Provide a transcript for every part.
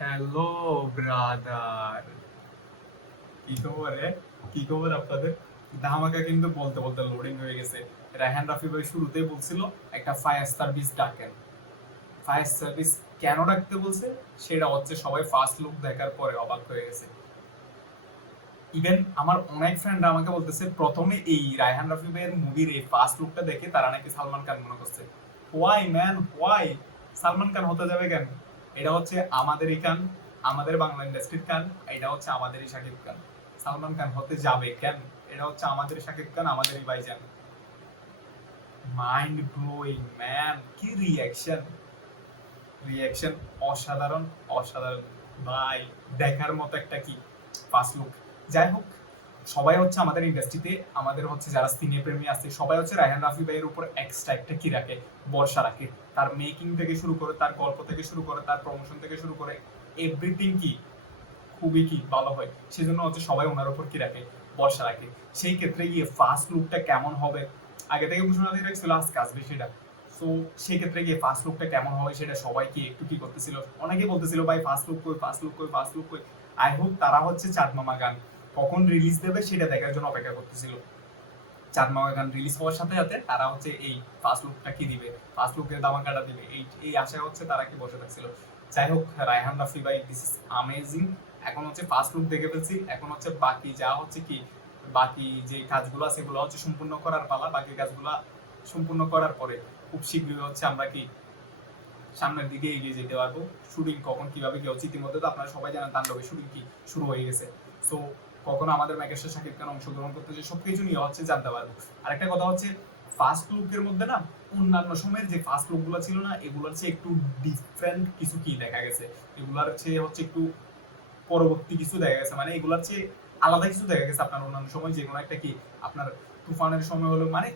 Hello brother, কি খবর রে? কি খবর আপনাদের? ধামাকা কিন্তু বলতে বলতে লোডিং হয়ে গেছে। রায়হান রাফি ভাই শুরুতেই বলছিল একটা ফায়ার সার্ভিস ডাকেন। ফায়ার সার্ভিস কেন ডাকতে বলছে সেটা হচ্ছে সবাই ফার্স্ট লুক দেখার পরে অবাক হয়ে গেছে। ইভেন আমার অনেক ফ্রেন্ড আমাকে বলতেছে প্রথমে এই রায়হান রাফি ভাইয়ের মুভির এই ফার্স্ট লুকটা দেখে তারা নাকি সালমান খান মনে করছে। Why man, why? Salman Khan হতে যাবে কেন? এটা হচ্ছে আমাদেরই খান, আমাদের বাংলা ইন্ডাস্ট্রির খান। এটা হচ্ছে আমাদেরই শাকিব খান। সালমান খান হতে যাবে কেন? এটা হচ্ছে আমাদের শাকিব খান, আমাদেরই ভাইজান। মাইন্ড ব্লোয়িং ম্যান, কি রিয়াকশন! রিয়াকশন অসাধারণ, অসাধারণ ভাই। দেখার মতো একটা কি ফার্স্ট লুক। যাই হোক, সবাই হচ্ছে আমাদের ইন্ডাস্ট্রিতে, আমাদের হচ্ছে যারা সিনে প্রেমী আছে সবাই হচ্ছে রায়হান রাফি ভাইয়ের উপর এক্সট্রা একটা কি রাখে, ভরসা রাখে। তার মেকিং থেকে শুরু করে, তার গল্প থেকে শুরু করে, তার প্রমোশন থেকে শুরু করে এভরিথিং কি খুবই কি ভালো হয়। সেজন্য হচ্ছে সবাই ওনার উপর কি রাখে, ভরসা রাখে। সেই ক্ষেত্রে গিয়ে ফার্স্ট লুকটা কেমন হবে আগে থেকে ঘোষণা দিয়ে রাখছিল, আজকে আসবে সেটা। সো সেই ক্ষেত্রে গিয়ে ফার্স্ট লুকটা কেমন হবে সেটা সবাই কি একটু কি করতেছিল, অনেকে বলতেছিল ভাই ফার্স্ট লুক কই, ফার্স্ট লুক কই, ফার্স্ট লুক কই। আই হোপ তারা হচ্ছে চাঁদ মামা গান কখন রিলিজ দেবে সেটা দেখার জন্য অপেক্ষা করতেছিল। চাঁদ মামা গান রিলিজ হওয়ার সাথে সাথে তারা হচ্ছে এই ফার্স্ট লুকটা কি দিবে, ফার্স্ট লুকের ধামাকাটা দিবে, এই এই আশায় হচ্ছে তারা কি বসে থাকছিল। যাই হোক, রায়হান রাফি ভাই দিস ইজ আমেজিং। এখন হচ্ছে ফার্স্ট লুক দেখে ফেলছি, এখন হচ্ছে বাকি যা হচ্ছে কি বাকি যে কাজগুলো আছে সেগুলো হচ্ছে সম্পূর্ণ করার পালা। বাকি কাজগুলো সম্পূর্ণ করার পরে খুব শীঘ্রই হচ্ছে আমরা কি সামনের দিকে এগিয়ে যেতে পারবো। শুটিং কখন কিভাবে কি হচ্ছে, ইতিমধ্যে তো আপনারা সবাই জানেন তাণ্ডবের শুটিং কি শুরু হয়ে গেছে। সো কখন আমাদের মেগাস্টার শাকিব খান অংশগ্রহণ করতেছে সবকিছু নিয়ে হচ্ছে জানতে পারবো। আরেকটা কথা হচ্ছে ফার্স্ট লুকের মধ্যে না অন্যান্য সময়ের যে ফার্স্ট লুক গুলো ছিল না, এগুলোর চেয়ে একটু ডিফারেন্ট কিছু কি দেখা গেছে। এগুলার চেয়ে হচ্ছে একটু পরবর্তী কিছু দেখা গেছে, মানে এগুলার চেয়ে আলাদা কিছু দেখা গেছে। আপনার অন্যান্য সময় যে কোনো একটা কি আপনার তুফানের সময় হলো মানে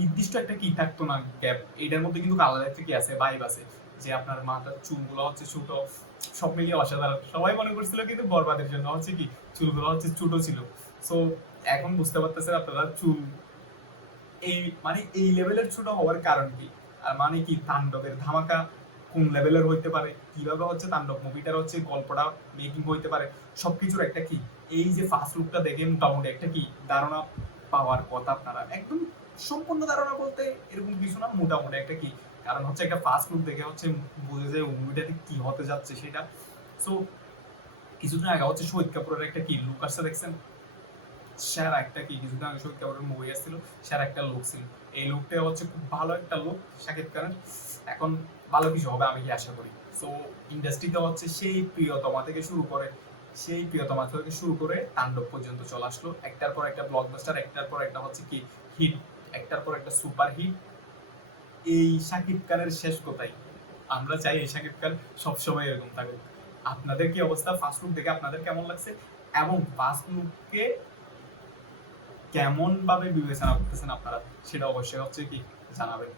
নির্দিষ্ট একটা কি থাকতো না গ্যাপ, এটার মধ্যে কিন্তু আলাদা একটা কি আছে, ভাইব আছে। যে আপনার মাথার চুলগুলো হচ্ছে ছোট, সব মিলিয়ে অসাধারণ। সবাই মনে করছিল কিন্তু বরবাদের জন্য হচ্ছে কি চুলগুলো হচ্ছে ছোট ছিল। সো এখন বুঝতে পারতেছেন আপনারা চুল এই মানে এই লেভেলের ছোট হওয়ার কারণ কি, আর মানে কি তাণ্ডবের ধামাকা কোন লেভেলের হইতে পারে, কিভাবে হচ্ছে তাণ্ডব মুভিটার হচ্ছে গল্পটা মেকিং হইতে পারে, সবকিছুর একটা কি এই যে ফার্স্ট লুকটা দেখে মোটামুটি একটা কি ধারণা পাওয়ার কথা। আপনারা একদম সম্পূর্ণ ধারণা বলতে এরকম কিছু না, মোটামুটি একটা কি, কারণ হচ্ছে একটা ফার্স্ট লুক দেখে হচ্ছে বুঝে যায় মুভিটাতে কি হতে যাচ্ছে সেটা। সো কিছুদিন আগে হচ্ছে শহীদ কাপুরের একটা কি লুক আসছে দেখছেন, সেরা একটা কি কিছুদিন আগে শহীদ কাপুরের মুভি আসছিল, সেরা একটা লুক ছিল। এই লুকটা হচ্ছে খুব ভালো একটা লুক শাকিব খানের। এখন ভালো কিছু হবে আমি কি আশা করি। সো ইন্ডাস্ট্রিতে হচ্ছে সেই প্রিয়তমা থেকে শুরু করে, সেই প্রিয়তমা থেকে শুরু করে তাণ্ডব পর্যন্ত চলে আসলো, একটার পর একটা ব্লকবাস্টার, একটার পর একটা হচ্ছে কি হিট, একটার পর একটা সুপার হিট। এই শাকিব খানের শেষ কোথায়? আমরা চাই এই শাকিব খান সবসময় এরকম থাকুক। আপনাদের কি অবস্থা? ফার্স্ট লুক দেখে আপনাদের কেমন লাগছে এবং ফার্স্ট লুককে কেমন ভাবে বিবেচনা করতেছেন আপনারা সেটা অবশ্যই হচ্ছে কি জানাবেন।